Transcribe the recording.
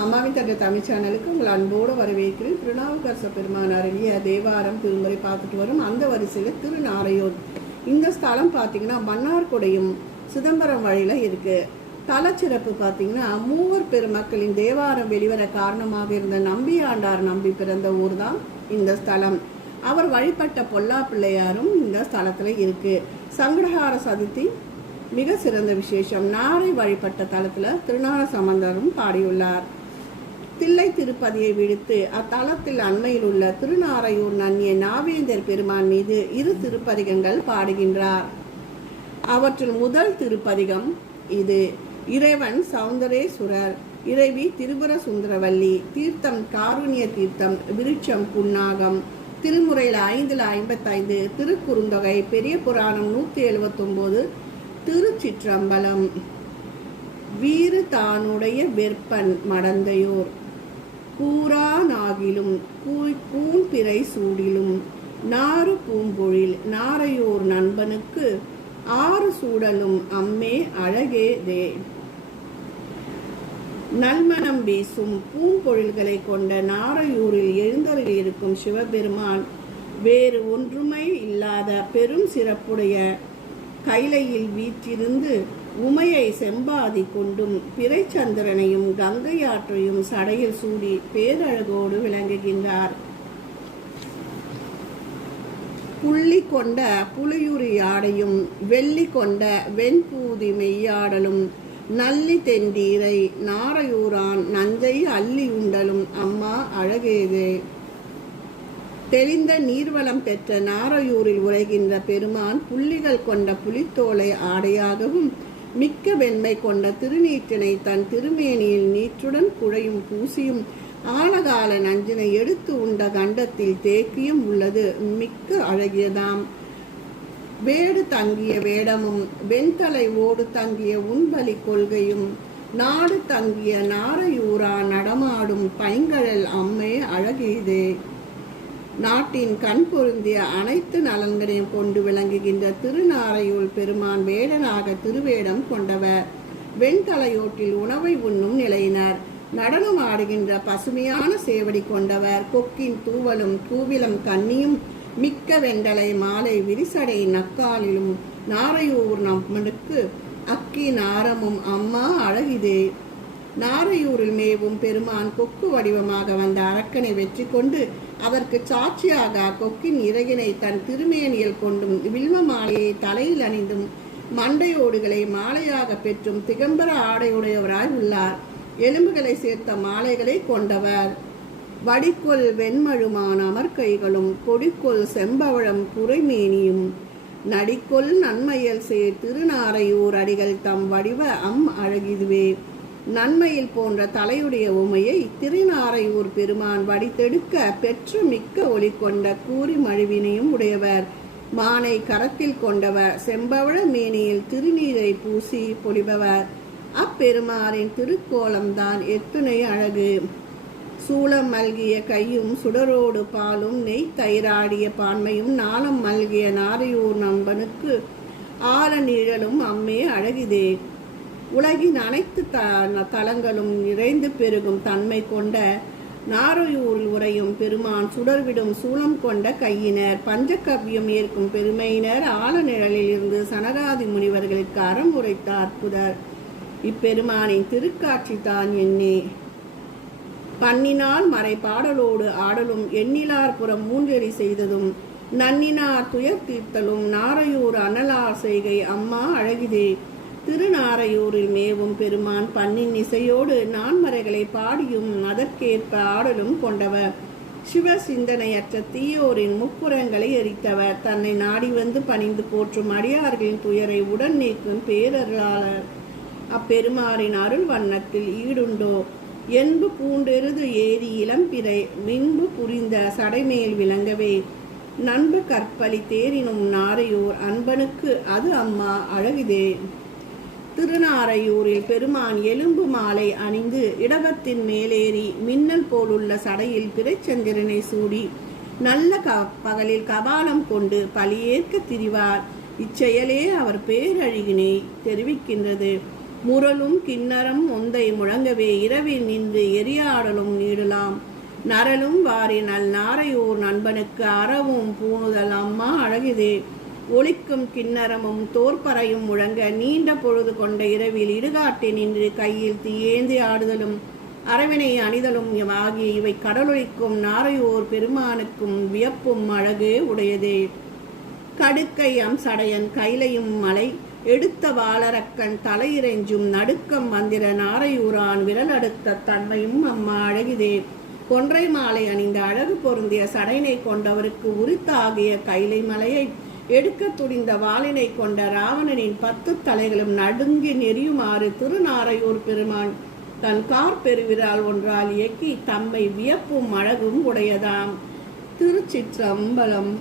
அம்மாவின் தந்தை தமிழ் சேனலுக்கு உங்கள் அன்போடு வரவேற்கிறேன். திருநாவுக்கரச பெருமான் எழுதிய தேவாரம் திருமுறை பார்த்துட்டு வரும் அந்த வரிசையில் திருநாரையூர். இந்த ஸ்தலம் பார்த்தீங்கன்னா மன்னார்குடையும் சிதம்பரம் வழியில் இருக்குது தலச்சிறப்பு பார்த்தீங்கன்னா மூவர் பெருமக்களின் தேவாரம் வெளிவர காரணமாக இருந்த நம்பி ஆண்டார் நம்பி பிறந்த ஊர் தான் இந்த ஸ்தலம். அவர் வழிபட்ட பொல்லா பிள்ளையாரும் இந்த ஸ்தலத்தில் இருக்குது சங்கடஹார சதுர்த்தி மிக சிறந்த விசேஷம். நாரை வழிபட்ட தலத்தில் திருநாள சம்பந்தரும் பாடியுள்ளார். தில்லை திருப்பதியை விடுத்து அத்தலத்தில் அண்மையில் உள்ள திருநாரையூர் நன்னிய நாவேந்தர் பெருமான் மீது இரு திருப்பதிகங்கள் பாடுகின்றார். அவற்றில் முதல் திருப்பதிகம் இது இறைவன் சௌந்தரேஸ்வரர் இறைவி திரிபுர சுந்தரவல்லி தீர்த்தம் காருண்ய தீர்த்தம் விருட்சம் புன்னாகம் திருமுறையில் ஐந்தில் ஐம்பத்தைந்து திருக்குறுந்தொகை பெரிய புராணம் நூற்றி எழுபத்தொம்போது திருச்சிற்றம்பலம் வீறு தானுடைய வெற்பன் மடந்தையோர். கூறானாகிலும் நாகிலும் கூம்பிறை சூடிலும். நாறு பூம்பொழில் நாரையோர் நண்பனுக்கு ஆறு சூடலும் அம்மே அழகே தே. நல்மணம் வீசும் பூம்பொழில்களை கொண்ட நாரையூரில் எழுந்தருள் இருக்கும் சிவபெருமான் வேறு ஒன்றுமை இல்லாத பெரும் சிறப்புடைய கைலையில் வீற்றிருந்து உமையை செம்பாதி கொண்டும் பிறைச்சந்திரனையும் கங்கையாற்றையும் சடையில் சூடி பேரழகோடு விளங்குகின்றார். புள்ளி கொண்ட புலியுரி ஆடையும் வெள்ளி கொண்ட வெண்பூதி மெய்யாடலும் நல்லி தெண்டீரை நாரையூரான் நஞ்சை அள்ளி உண்டலும் அம்மா அழகேதே தெளிந்த நீர்வளம் பெற்ற நாரையூரில் உரைகின்ற பெருமான் புள்ளிகள் கொண்ட புலித்தோலை ஆடையாகவும் மிக்க வெண்மை கொண்ட திருநீற்றினை தன் திருமேனியில் நீற்றுடன் குழையும் பூசியும் ஆழகால நஞ்சினை எடுத்து உண்ட கண்டத்தில் தேக்கியும் உள்ளது. மிக்க அழகியதாம். வேடு தங்கிய வேடமும் வெண்தலை ஓடு தங்கிய உண்பலி கொள்கையும் நாடு தங்கிய நாரையூரா நடமாடும் பைங்கழல் அம்மே அழகியதே நாட்டின் கண் பொருந்திய அனைத்து நலன்களையும் கொண்டு விளங்குகின்ற திருநாரையூர் பெருமான் வேடனாக திருவேடம் கொண்டவர். வெண்தலையோட்டில் உணவை உண்ணும் நிலையினர். நடனம் ஆடுகின்ற பசுமையான சேவடி கொண்டவர். கொக்கின் தூவலும் கூவிலம் கன்னியும் மிக்க வெண்டலை மாலை விரிசடை நக்காலிலும் நாரையூர் நம்மனுக்கு அக்கி நாரமும் அம்மா அழகிதே. நாரையூரில் மேவும் பெருமான் கொக்கு வடிவமாக வந்த அரக்கனை வெற்றி கொண்டு அதற்கு சாட்சியாக கொக்கின் இறகினை தன் திருமேனியில் கொண்டும் வில்வ மாலையை தலையில் அணிந்தும் மண்டையோடுகளை மாலையாக பெற்றும் திகம்பர ஆடையுடையவராய் உள்ளார். எலும்புகளை சேர்த்த மாலைகளை கொண்டவர். வடிக்கொல் வெண்மழுமான அமர்கைகளும் கொடிக்கொல் செம்பவழம் புரைமேனியும் நடிக்கொல் நன்மையல் சே திருநாரையூர் அடிகள் தம் வடிவ அம் அழகிதுவே. நன்மையில் போன்ற தலையுடைய உமையை திருநாரையூர் பெருமான் வடித்தெடுக்க பெற்று மிக்க ஒளி கொண்ட கூறி மழுவினையும் உடையவர். மானை கரத்தில் கொண்டவர் செம்பவள மேனியில் திருநீரை பூசி பொழிபவர். அப்பெருமாரின் திருக்கோலம்தான் எத்துணை அழகு. சூளம் மல்கிய கையும் சுடரோடு பாலும் நெய் தயிராடிய பான்மையும் நாளம் மல்கிய நாரையூர் நண்பனுக்கு ஆல நிழலும் அம்மே அழகிதே. உலகின் அனைத்து த தலங்களும் நிறைந்து பெருகும் தன்மை கொண்ட நாரையூர் உரையும் பெருமான் சுடர்விடும் சூளம் கொண்ட கையினர். பஞ்சகவ்யம் ஏற்கும் பெருமையினர் ஆலநிழலில் இருந்து சனகாதி முனிவர்களுக்கு அறம் உரைத்த அற்புதர். இப்பெருமானின் திருக்காட்சி தான் எண்ணே பண்ணினால் மறை பாடலோடு ஆடலும் எண்ணிலார் புறம் மூன்றெறி செய்ததும் நன்னினார் துயர் தீர்த்தலும் நாரையூர் அனலார் செய்கை அம்மா அழகிதே. திருநாரையூரில் மேவும் பெருமான் பண்ணின் இசையோடு நான்மறைகளை பாடியும் அதற்கேற்ப ஆடலும் கொண்டவர். சிவ சிந்தனையற்ற தீயோரின் முப்புறங்களை எரித்தவர். தன்னை நாடி வந்து பணிந்து போற்றும் அடியார்களின் துயரை உடன் நீக்கும் பேரருளாளர். அப்பெருமாரின் அருள் வண்ணத்தில் ஈடுண்டோ? என்பு பூண்டெருது ஏறி இளம்பிறை. மின்பு புரிந்த சடைமேல் விளங்கவே. நண்பு கற்பலி தேரினும் நாரையூர். அன்பனுக்கு அது அம்மா அழகுதே. திருநாரையூரில் பெருமான் எலும்பு மாலை அணிந்து இடபத்தின் மேலேறி மின்னல் போலுள்ள சடையில் பிறைச்சந்திரனை சூடி நல்ல க பகலில் கபாலம் கொண்டு பலியேற்க திரிவார். இச்செயலே அவர் பேரழகினை தெரிவிக்கின்றது. முரலும் கிண்ணறம் ஒந்தை முழங்கவே இரவில் நின்று எரியாடலும் நீடலாம். நரலும் வாரி நல் நாரையூர் நண்பனுக்கு அறவும் பூணுதல் அம்மா அழகுதே. ஒளிக்கும் கிண்ணறமும் தோற்பறையும் முழங்க நீண்ட பொழுது கொண்ட இரவில் இடுகாட்டி நின்று கையில் தீயேந்தி ஆடுதலும் அரவினை அணிதலும் ஆகிய இவை கடலொழிக்கும் நாரையோர் பெருமானுக்கும் வியப்பும் அழகு உடையதே. கடுக்கையம் சடையன் கைலையும் மலை எடுத்த வாளரக்கன் தலையிறைஞ்சும் நடுக்கம் மந்திர நாரையூரான் விரல் அடுத்த தன்மையும் அம்மா அழகிதே. கொன்றை மாலை அணிந்த அழகு பொருந்திய சடையினை கொண்டவருக்கு உரித்தாகிய கைலை மலையை எடுக்க துணிந்த வாளினை கொண்ட ராவணனின் பத்து தலைகளும் நடுங்கி நெறியுமாறு திருநாரையூர் பெருமான் தன் கார் பெருவிரால் ஒன்றால் இயக்கி தம்மை வியப்பும் அழகும் உடையதாம். திருச்சிற்றம்பலம்